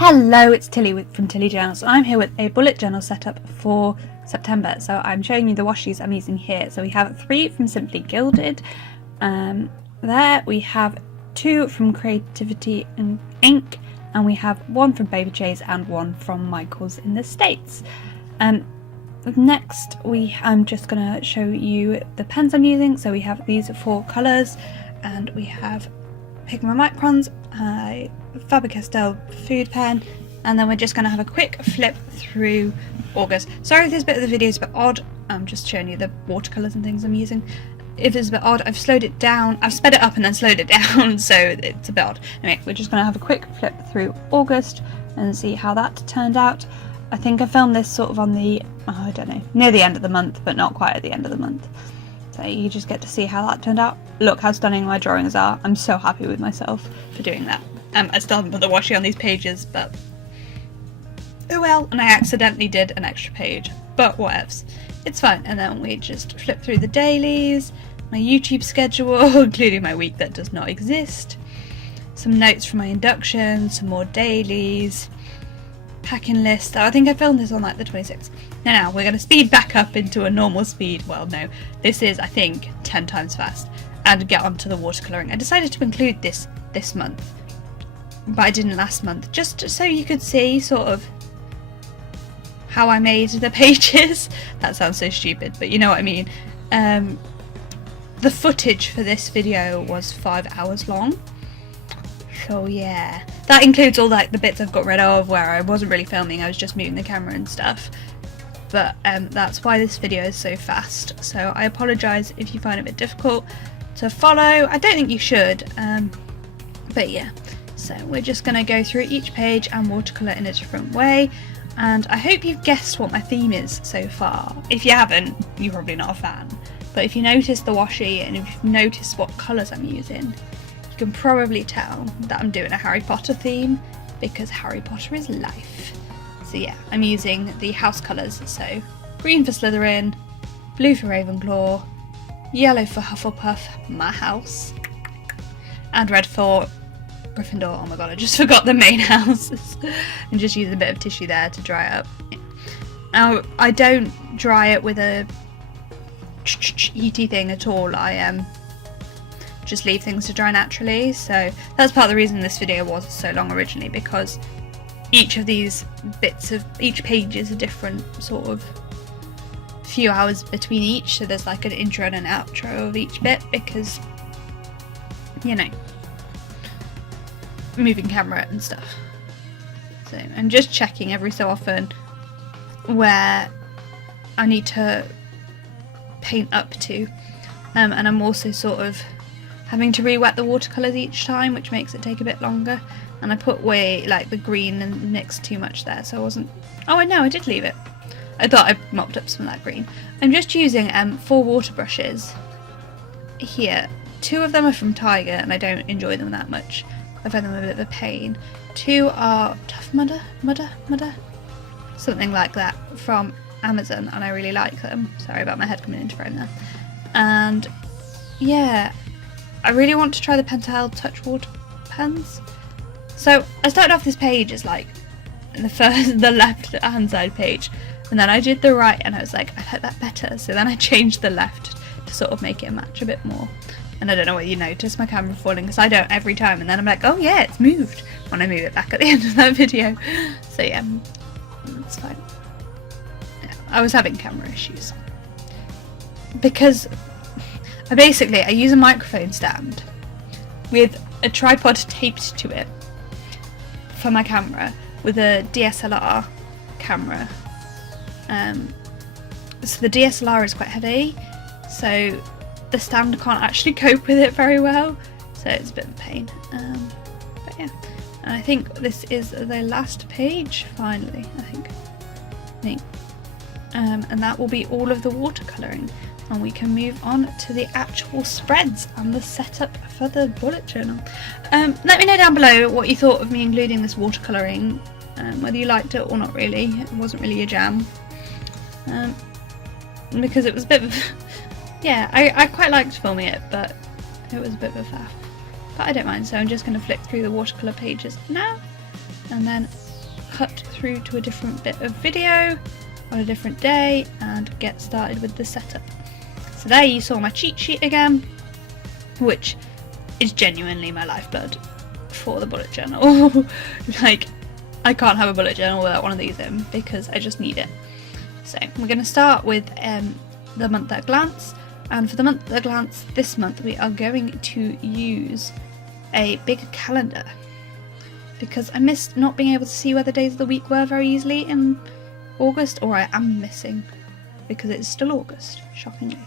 Hello, it's Tilly from Tilly Journals. I'm here with a bullet journal setup for September. So I'm showing you the washies I'm using here. So we have 3 from Simply Gilded. There we have 2 from Creativity and Ink, and we have 1 from Baby Chase and 1 from Michael's in the States. Next I'm just going to show you the pens I'm using. So we have these 4 colours, and we have Pigma Microns, Faber-Castell food pen, and then we're just going to have a quick flip through August. Sorry if this bit of the video is a bit odd, I'm just showing you the watercolours and things I'm using. If it's a bit odd, I've slowed it down, I've sped it up and then slowed it down, so it's a bit odd. Anyway, we're just going to have a quick flip through August and see how that turned out. I think I filmed this sort of on the, I don't know, near the end of the month, but not quite at the end of the month. So you just get to see how that turned out. Look how stunning my drawings are. I'm so happy with myself for doing that. I still haven't put the washi on these pages, but oh well, and I accidentally did an extra page, but whatevs. It's fine. And then we just flip through the dailies, my YouTube schedule, including my week that does not exist, some notes from my induction, some more dailies, packing list. I think I filmed this on like the 26th. Now we're going to speed back up into a normal speed. Well, no, this is I think 10 times fast, and get onto the watercolouring. I decided to include this month, but I didn't last month, just so you could see sort of how I made the pages. That sounds so stupid, but you know what I mean. The footage for this video was 5 hours long, so yeah, that includes all like the bits I've got rid of where I wasn't really filming, I was just moving the camera and stuff. But that's why this video is so fast, so I apologise if you find it a bit difficult to follow. I don't think you should, but yeah. So we're just going to go through each page and watercolour in a different way, and I hope you've guessed what my theme is so far. If you haven't, you're probably not a fan, but if you notice the washi and if you've noticed what colours I'm using, you can probably tell that I'm doing a Harry Potter theme, because Harry Potter is life. So yeah, I'm using the house colours, so green for Slytherin, blue for Ravenclaw, yellow for Hufflepuff, my house, and red for Gryffindor. Oh my god, I just forgot the main houses. And just use a bit of tissue there to dry it up. Now, I don't dry it with a heaty thing at all. I just leave things to dry naturally. So that's part of the reason this video was so long originally, because each of these bits of each page is a different sort of few hours between each. So there's like an intro and an outro of each bit, because, you know, moving camera and stuff. So I'm just checking every so often where I need to paint up to, and I'm also sort of having to re-wet the watercolours each time, which makes it take a bit longer. And I put way like the green and mixed too much there, so I wasn't, oh no, I did leave it. I thought I mopped up some of that green. I'm just using 4 water brushes here. 2 of them are from Tiger and I don't enjoy them that much. I find them a bit of a pain. 2 are Tough Mudder, something like that, from Amazon, and I really like them. Sorry about my head coming into frame there. And yeah, I really want to try the Pentel Touch water pens. So I started off this page as like the left hand side page, and then I did the right and I was like, I like that better, so then I changed the left to sort of make it match a bit more. And I don't know whether you notice my camera falling, because I don't every time, and then I'm like, oh yeah, it's moved when I move it back at the end of that video. So yeah, it's fine. Yeah, I was having camera issues because I use a microphone stand with a tripod taped to it for my camera with a DSLR camera. So the DSLR is quite heavy, so the stand can't actually cope with it very well, so it's a bit of a pain. But yeah, and I think this is the last page finally, I think. And that will be all of the watercolouring, and we can move on to the actual spreads and the setup for the bullet journal. Let me know down below what you thought of me including this watercolouring, whether you liked it or not really. It wasn't really a jam, because it was a bit of yeah, I quite liked filming it, but it was a bit of a faff. But I don't mind, so I'm just going to flick through the watercolour pages now, and then cut through to a different bit of video on a different day and get started with the setup. So there you saw my cheat sheet again, which is genuinely my lifeblood for the bullet journal. Like, I can't have a bullet journal without one of these in because I just need it. So we're going to start with the month at a glance, and for the month at a glance this month we are going to use a big calendar because I missed not being able to see where the days of the week were very easily in August, or I am missing because it's still August, shockingly.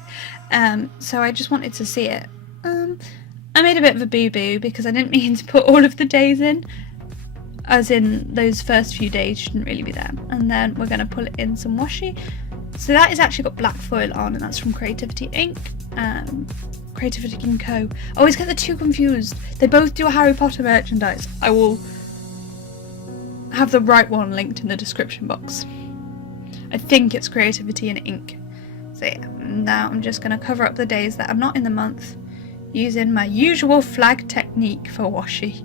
So I just wanted to see it. I made a bit of a boo-boo because I didn't mean to put all of the days in, as in those first few days shouldn't really be there. And then we're going to pull it in some washi. So that has actually got black foil on, and that's from Creativity Inc. Creativity & Co. I always get the two confused. They both do a Harry Potter merchandise. I will have the right one linked in the description box. I think it's Creativity and Ink. So yeah, now I'm just going to cover up the days that are not in the month using my usual flag technique for washi.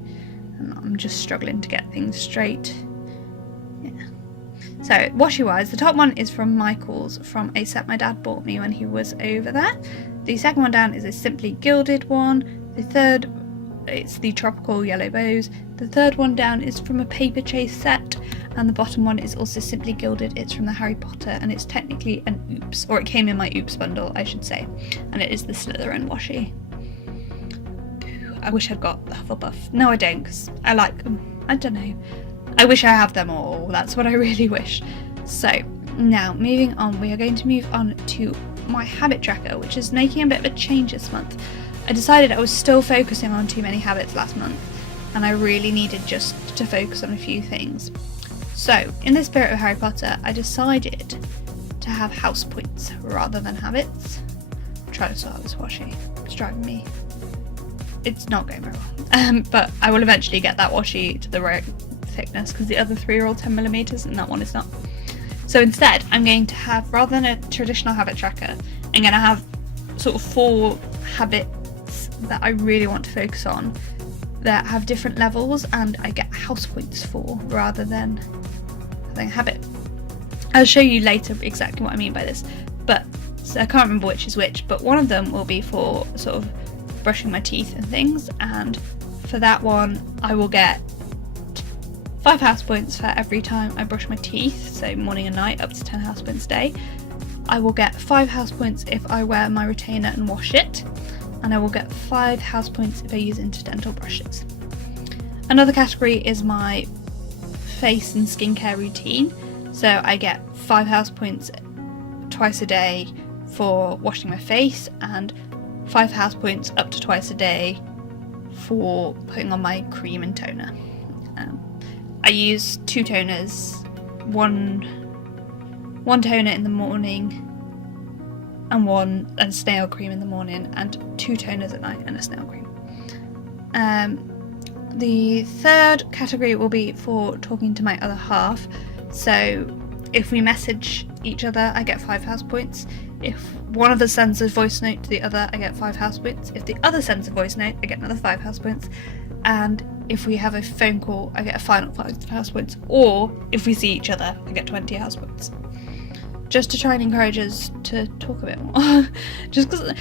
And I'm just struggling to get things straight. Yeah. So washi wise, the top one is from Michael's, from a set my dad bought me when he was over there. The second one down is a simply gilded one. The third, it's the tropical yellow bows. The third one down is from a paper chase set, and the bottom one is also simply gilded. It's from the Harry Potter, and it's technically an Oops, or it came in my Oops bundle, I should say, and it is the Slytherin washi. I wish I'd got the Hufflepuff. No, I don't, because I like them. I don't know. I wish I have them all. That's what I really wish. So now moving on, we are going to move on to my habit tracker, which is making a bit of a change this month. I decided I was still focusing on too many habits last month, and I really needed just to focus on a few things. So in the spirit of Harry Potter, I decided to have house points rather than habits. Try to sort out this washi. It's driving me. It's not going very well. But I will eventually get that washi to the right thickness because the other three are all 10mm and that one is not. So instead, I'm going to have, rather than a traditional habit tracker, I'm going to have sort of 4 habits that I really want to focus on that have different levels and I get house points for rather than having a habit. I'll show you later exactly what I mean by this, but so I can't remember which is which, but one of them will be for sort of brushing my teeth and things, and for that one I will get 5 house points for every time I brush my teeth, so morning and night, up to 10 house points a day. I will get 5 house points if I wear my retainer and wash it, and I will get 5 house points if I use interdental brushes. Another category is my face and skincare routine, so I get 5 house points twice a day for washing my face, and 5 house points up to twice a day for putting on my cream and toner. I use 2 toners, one toner in the morning and a snail cream in the morning, and 2 toners at night and a snail cream. The third category will be for talking to my other half. So if we message each other, I get 5 house points. If one of us sends a voice note to the other, I get 5 house points. If the other sends a voice note, I get another 5 house points. And if we have a phone call, I get a final 5 house points. Or if we see each other, I get 20 house points. Just to try and encourage us to talk a bit more. Just because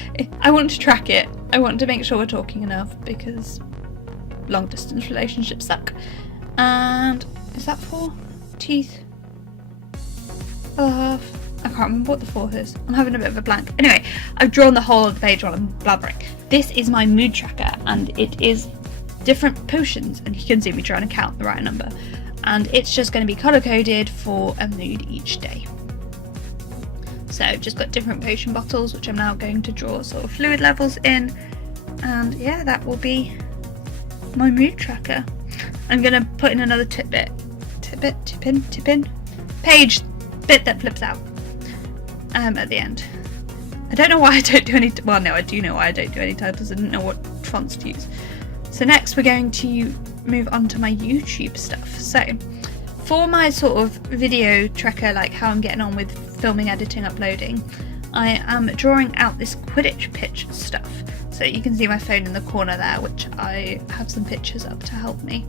I want to track it. I want to make sure we're talking enough because long distance relationships suck. And is that 4? Teeth? Other half? I can't remember what the 4th is. I'm having a bit of a blank. Anyway, I've drawn the whole of the page while I'm blabbering. This is my mood tracker, and it is different potions, and you can see me trying to count the right number. And it's just going to be colour coded for a mood each day. So I've just got different potion bottles, which I'm now going to draw sort of fluid levels in. And yeah, that will be my mood tracker. I'm going to put in another tip in, page bit that flips out at the end. I don't know why I don't do any, well no, I do know why I don't do any titles. I didn't know what fonts to use. So next we're going to move on to my YouTube stuff. So for my sort of video tracker, like how I'm getting on with filming, editing, uploading, I am drawing out this Quidditch pitch stuff. So you can see my phone in the corner there, which I have some pictures up to help me.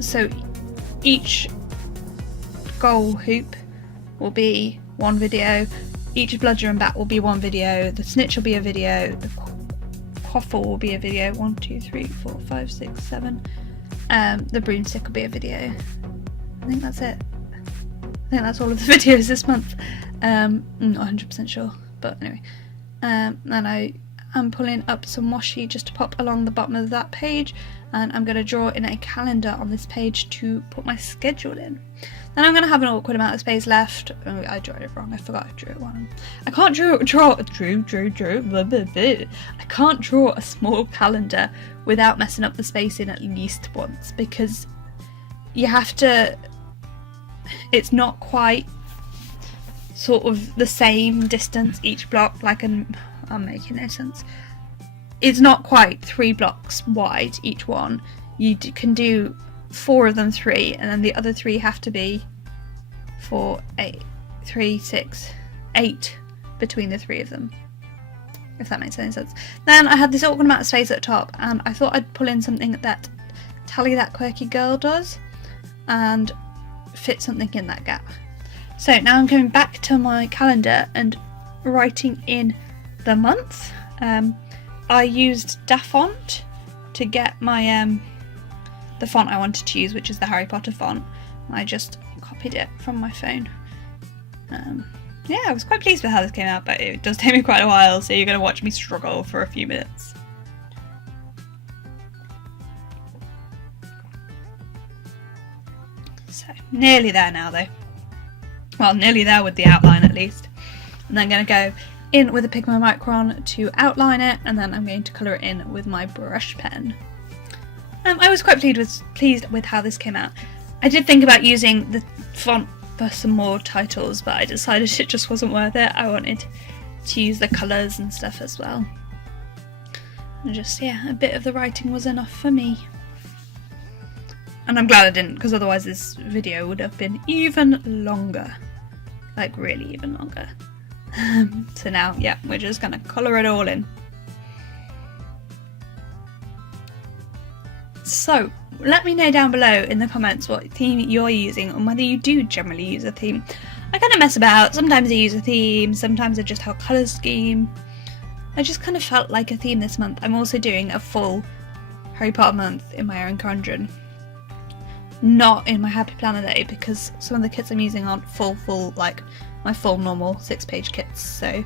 So each goal hoop will be one video, each bludger and bat will be one video, the snitch will be a video, the quaffle will be a video, 1, 2, 3, 4, 5, 6, 7, the broomstick will be a video. I think that's it. I think that's all of the videos this month. I'm not 100% sure, but anyway. And I'm pulling up some washi just to pop along the bottom of that page, and I'm going to draw in a calendar on this page to put my schedule in. Then I'm going to have an awkward amount of space left. Oh, I drew it wrong. I forgot I drew it one. I can't I can't draw a small calendar without messing up the spacing at least once, because you have to. It's not quite sort of the same distance each block. Like I'm making no sense. It's not quite 3 blocks wide each one. You can do 4 of them 3, and then the other 3 have to be 4, 8, 3, 6, 8 between the 3 of them, if that makes any sense. Then I had this awkward amount of space at the top, and I thought I'd pull in something that Tally That Quirky Girl does and fit something in that gap. So now I'm going back to my calendar and writing in the month. I used Da Font to get my the font I wanted to use, which is the Harry Potter font. I just copied it from my phone. Yeah, I was quite pleased with how this came out, but it does take me quite a while, so you're going to watch me struggle for a few minutes. So, nearly there now though. Well, nearly there with the outline at least. And then I'm going to go in with a Pigma Micron to outline it, and then I'm going to colour it in with my brush pen. I was quite pleased with how this came out. I did think about using the font for some more titles, but I decided it just wasn't worth it. I wanted to use the colours and stuff as well. And just, yeah, a bit of the writing was enough for me. And I'm glad I didn't, because otherwise this video would have been even longer. Like, really even longer. So now, yeah, we're just going to colour it all in. So, let me know down below in the comments what theme you're using and whether you do generally use a theme. I kind of mess about. Sometimes I use a theme, sometimes I just have a colour scheme. I just kind of felt like a theme this month. I'm also doing a full Harry Potter month in my Erin Condren. Not in my Happy Planner Day, because some of the kits I'm using aren't full, like my full normal 6-page kits, so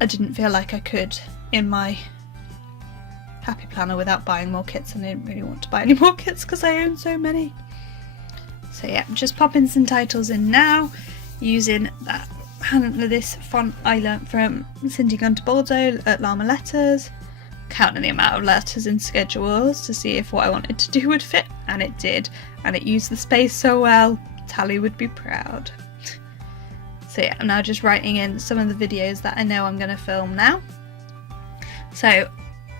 I didn't feel like I could in my Happy Planner without buying more kits, and I didn't really want to buy any more kits because I own so many. So yeah, I'm just popping some titles in now using this font I learnt from Cindy Gunter Baldo at Llama Letters, counting the amount of letters in schedules to see if what I wanted to do would fit, and it did, and it used the space so well, Tally would be proud. So yeah, I'm now just writing in some of the videos that I know I'm going to film now. So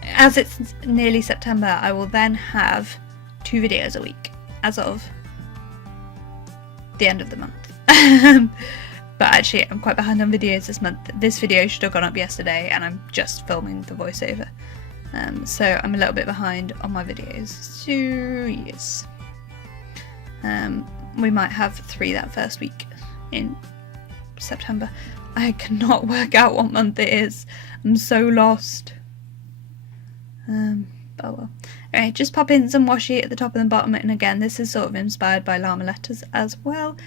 as it's nearly September, I will then have 2 videos a week as of the end of the month. But actually I'm quite behind on videos this month. This video should have gone up yesterday and I'm just filming the voiceover. So I'm a little bit behind on my videos. So yes. We might have 3 that first week in September. I cannot work out what month it is. I'm so lost. Oh well. Anyway, just pop in some washi at the top and the bottom, and again this is sort of inspired by Llama Letters as well.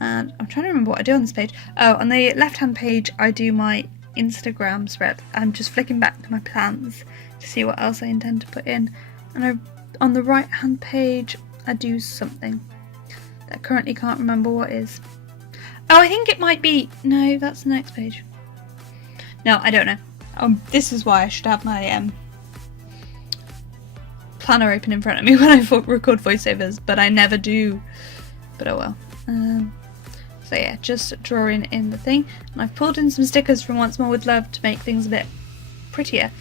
And I'm trying to remember what I do on this page. Oh, on the left hand page I do my Instagram spread. I'm just flicking back to my plans to see what else I intend to put in. And on the right hand page I do something that I currently can't remember what is. Oh, I think it might be... No, that's the next page. No, I don't know. This is why I should have my planner open in front of me when I record voiceovers, but I never do. But oh well. So yeah, just drawing in the thing. And I've pulled in some stickers from Once More With Love to make things a bit prettier.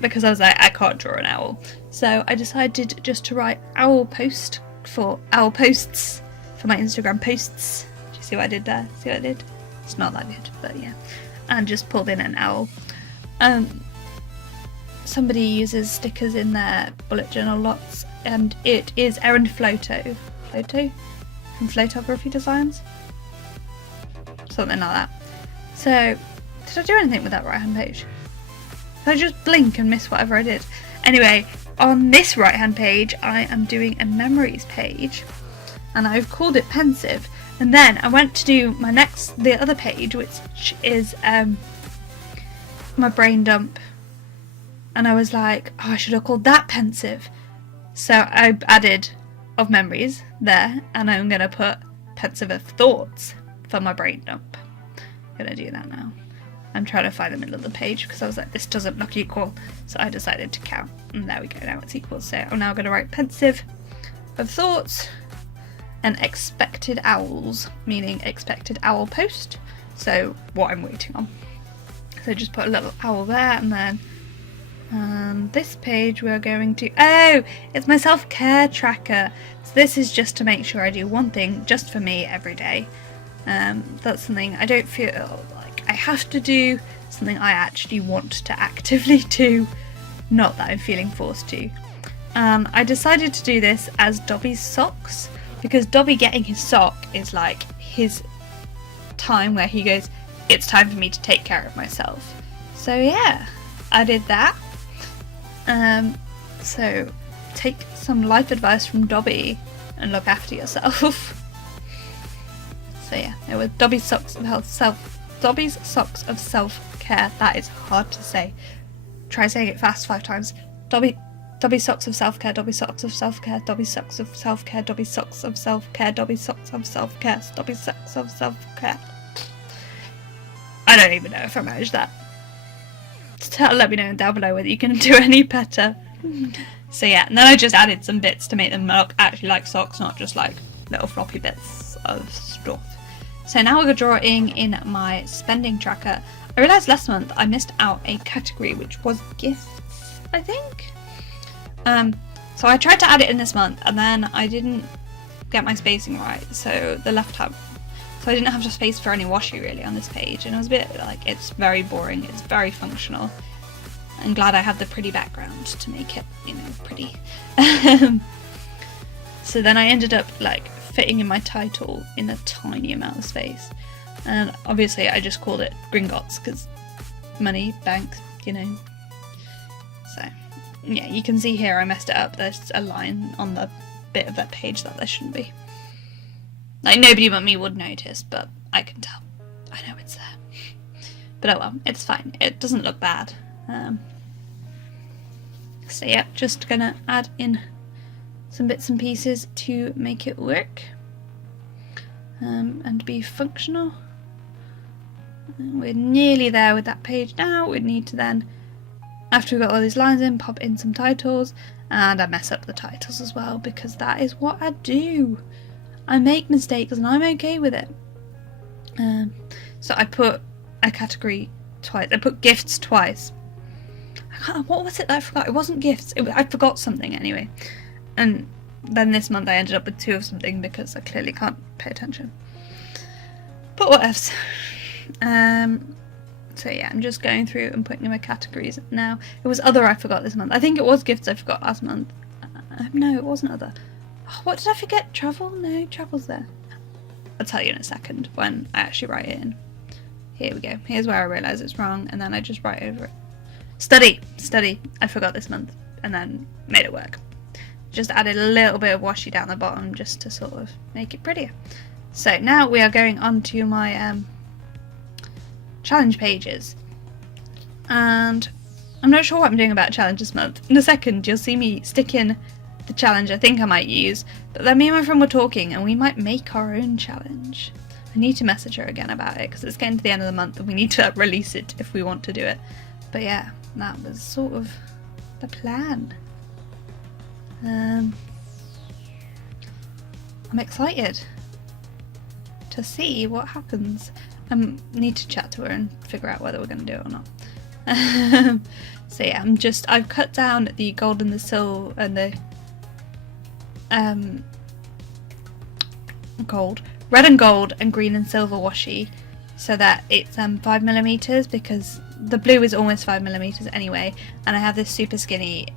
Because I was like, I can't draw an owl. So I decided just to write owl post for owl posts for my Instagram posts. Do you see what I did there? See what I did? It's not that good, but yeah. And just pulled in an owl. Somebody uses stickers in their bullet journal lots, and it is Erin Floto photo from Photography Designs. Something like that. So, did I do anything with that right hand page? Did I just blink and miss whatever I did? Anyway, on this right hand page I am doing a memories page, and I've called it pensive. And then I went to do the other page, which is my brain dump, and I was like, oh, I should have called that pensive. So I added of memories there, and I'm going to put pensive of thoughts for my brain dump. I'm going to do that now. I'm trying to find the middle of the page because I was like, this doesn't look equal, so I decided to count, and there we go, now it's equal. So I'm now going to write pensive of thoughts and expected owls, meaning expected owl post, so what I'm waiting on. So just put a little owl there, and then this page we're going to, oh, it's my self-care tracker. So this is just to make sure I do one thing just for me every day. That's something I don't feel like I have to do, something I actually want to actively do, not that I'm feeling forced to. I decided to do this as Dobby's socks, because Dobby getting his sock is like his time where he goes, it's time for me to take care of myself. So yeah, I did that. So take some life advice from Dobby and look after yourself. So yeah, it was Dobby's socks of self-care. That is hard to say. Try saying it fast 5 times. Dobby socks of self-care, Dobby socks of self-care, Dobby socks of self-care, Dobby socks of self-care, Dobby socks of self-care, Dobby socks of self-care. I don't even know if I managed that. Let me know down below whether you can do any better. So yeah, and then I just added some bits to make them look actually like socks, not just like little floppy bits of stuff. So now we're drawing in my spending tracker. I realised last month I missed out a category which was gifts, I think. So I tried to add it in this month, and then I didn't get my spacing right, so the left tab. So I didn't have space for any washi really on this page, and it was a bit like, it's very boring, it's very functional. I'm glad I have the pretty background to make it, you know, pretty. So then I ended up like fitting in my title in a tiny amount of space, and obviously I just called it Gringotts because money, bank, you know. So yeah, you can see here I messed it up. There's a line on the bit of that page that there shouldn't be. Like, nobody but me would notice, but I can tell. I know it's there. But oh well, it's fine. It doesn't look bad. So yeah, just gonna add in some bits and pieces to make it work. And be functional. We're nearly there with that page now. We need to then, after we've got all these lines in, pop in some titles, and I mess up the titles as well because that is what I do. I make mistakes and I'm okay with it. So I put a category twice. I put gifts twice. What was it that I forgot? It wasn't gifts. I forgot something anyway. And then this month I ended up with 2 of something because I clearly can't pay attention. But what else? So yeah, I'm just going through and putting in my categories now. It was other I forgot this month. I think it was gifts I forgot last month. No, it wasn't other. Oh, what did I forget? Travel? No, travel's there. I'll tell you in a second when I actually write it in. Here we go. Here's where I realise it's wrong, and then I just write over it. Study. I forgot this month, and then made it work. Just added a little bit of washi down the bottom just to sort of make it prettier. So now we are going on to my challenge pages, and I'm not sure what I'm doing about challenge this month. In a second you'll see me stick in the challenge I think I might use, but then me and my friend were talking and we might make our own challenge. I need to message her again about it because it's getting to the end of the month and we need to release it if we want to do it. But yeah, that was sort of the plan. I'm excited to see what happens. I need to chat to her and figure out whether we're going to do it or not. So yeah, I've cut down the gold and the silver and the red and gold and green and silver washi so that it's 5mm because the blue is almost 5mm anyway, and I have this super skinny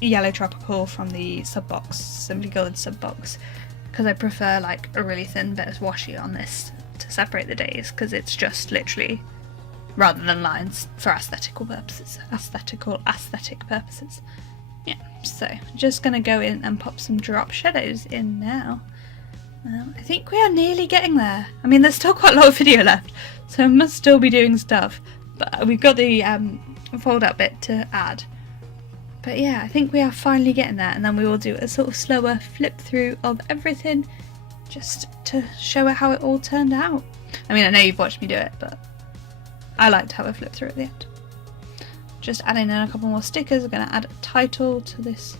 yellow tropical from the sub box, Simply Golden sub box, because I prefer like a really thin bit of washi on this to separate the days, because it's just literally, rather than lines, for aesthetic purposes. Yeah, so just gonna go in and pop some drop shadows in now. I think we are nearly getting there. I mean, there's still quite a lot of video left, so I must still be doing stuff, but we've got the fold out bit to add. But yeah, I think we are finally getting there, and then we will do a sort of slower flip through of everything, just to show how it all turned out. I mean, I know you've watched me do it, but I like to have a flip through at the end. Just adding in a couple more stickers. I'm going to add a title to this.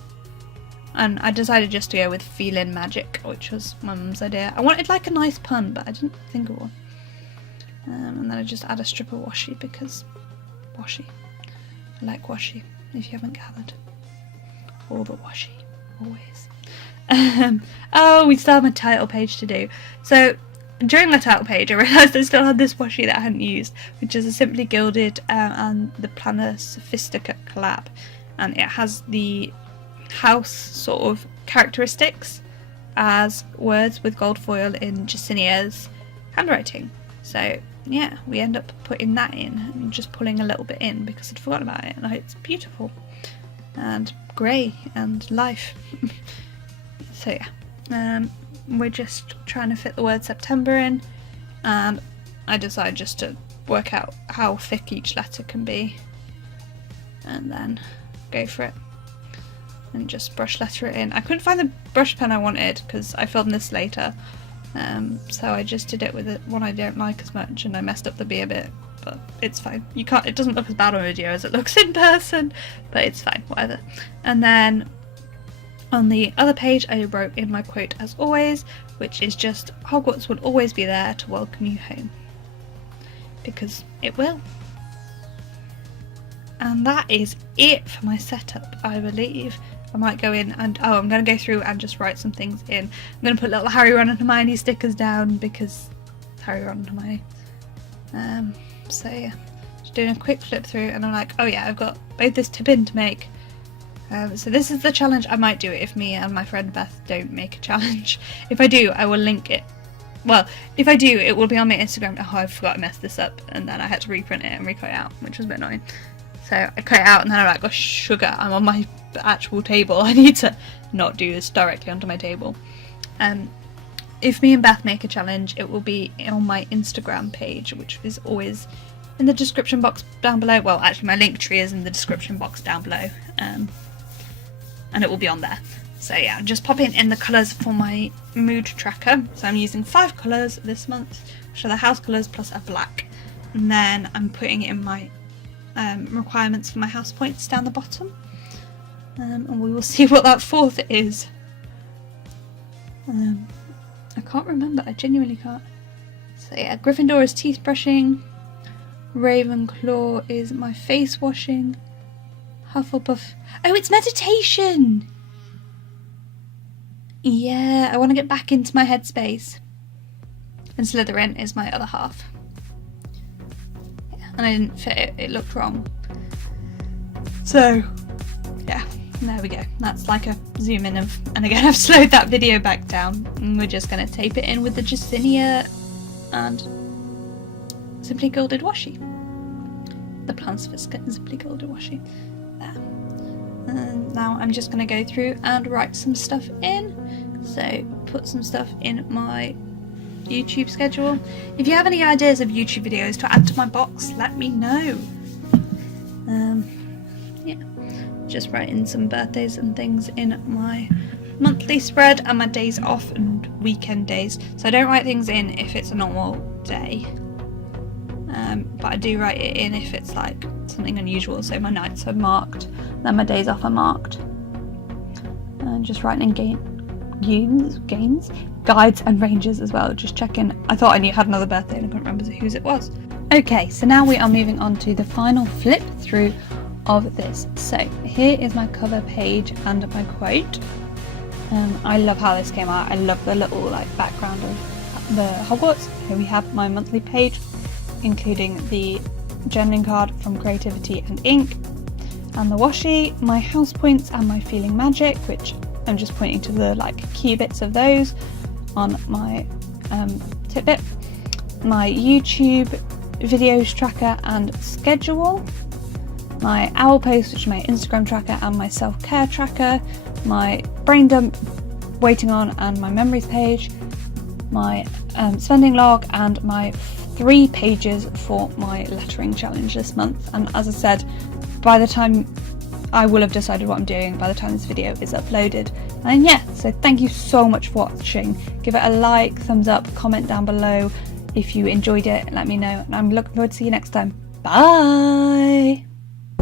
And I decided just to go with Feeling Magic, which was my mum's idea. I wanted like a nice pun, but I didn't think of one. And then I just add a strip of washi, because washi. I like washi, if you haven't gathered. All the washi, always. Oh, we still have my title page to do. So during my title page, I realised I still had this washi that I hadn't used, which is a Simply Gilded and the Planner Sophistica collab. And it has the house sort of characteristics as words with gold foil in Jasinia's handwriting. So yeah, we end up putting that in and just pulling a little bit in because I'd forgotten about it, and it's beautiful and grey and life. So yeah, we're just trying to fit the word September in, and I decided just to work out how thick each letter can be and then go for it and just brush letter it in. I couldn't find the brush pen I wanted because I filmed this later, so I just did it with one I don't like as much, and I messed up the B a bit, but it's fine. It doesn't look as bad on video as it looks in person, but it's fine, whatever. And then on the other page I wrote in my quote as always, which is just Hogwarts will always be there to welcome you home, because it will. And that is it for my setup, I believe. I might go in and, I'm going to go through and just write some things in. I'm going to put little Harry, Ron and Hermione stickers down because it's Harry, Ron and Hermione. So yeah, just doing a quick flip through, and I'm like, oh yeah, I've got both this tip in to make. So this is the challenge. I might do it if me and my friend Beth don't make a challenge. If I do, I will link it. Well, if I do, it will be on my Instagram. Oh, I forgot I messed this up, and then I had to reprint it and recut it out, which was a bit annoying. So I cut it out, and then I'm like, oh sugar, I'm on my actual table. I need to not do this directly onto my table. If me and Beth make a challenge, it will be on my Instagram page, which is always in the description box down below. Well, actually my link tree is in the description box down below, and it will be on there. So yeah, I'm just popping in the colours for my mood tracker. So I'm using 5 colours this month, which are the house colours plus a black, and then I'm putting in my requirements for my house points down the bottom, and we will see what that 4th is. I can't remember, I genuinely can't. So yeah, Gryffindor is teeth brushing, Ravenclaw is my face washing, Hufflepuff, oh, it's meditation! Yeah, I want to get back into my headspace. And Slytherin is my other half. Yeah, and I didn't fit it, it looked wrong. So, yeah, there we go. That's like a zoom in of, and again I've slowed that video back down, and we're just going to tape it in with the Jasinia and Simply Gilded washi. The Plan Sophistica and Simply Gilded washi. There. And now I'm just going to go through and write some stuff in. So put some stuff in my YouTube schedule. If you have any ideas of YouTube videos to add to my box, let me know. Yeah, just writing some birthdays and things in my monthly spread and my days off and weekend days. So I don't write things in if it's a normal day, but I do write it in if it's like something unusual. So my nights are marked, then my days off are marked. And just writing in games, guides and ranges as well, just checking. I thought I had another birthday and I couldn't remember whose it was. Okay, so now we are moving on to the final flip through of this. So here is my cover page and my quote. I love how this came out. I love the little like background of the Hogwarts. Here we have my monthly page, including the journaling card from Creativity and Ink, and the washi, my house points and my Feeling Magic, which I'm just pointing to the like key bits of those, on my Fitbit, my YouTube videos tracker and schedule, my owl post, which is my Instagram tracker and my self-care tracker, my brain dump, waiting on, and my memories page, my spending log, and my 3 pages for my lettering challenge this month. And as I said, by the time I will have decided what I'm doing by the time this video is uploaded. And yeah, so thank you so much for watching. Give it a like, thumbs up, comment down below if you enjoyed it, let me know, and I'm looking forward to see you next time. Bye!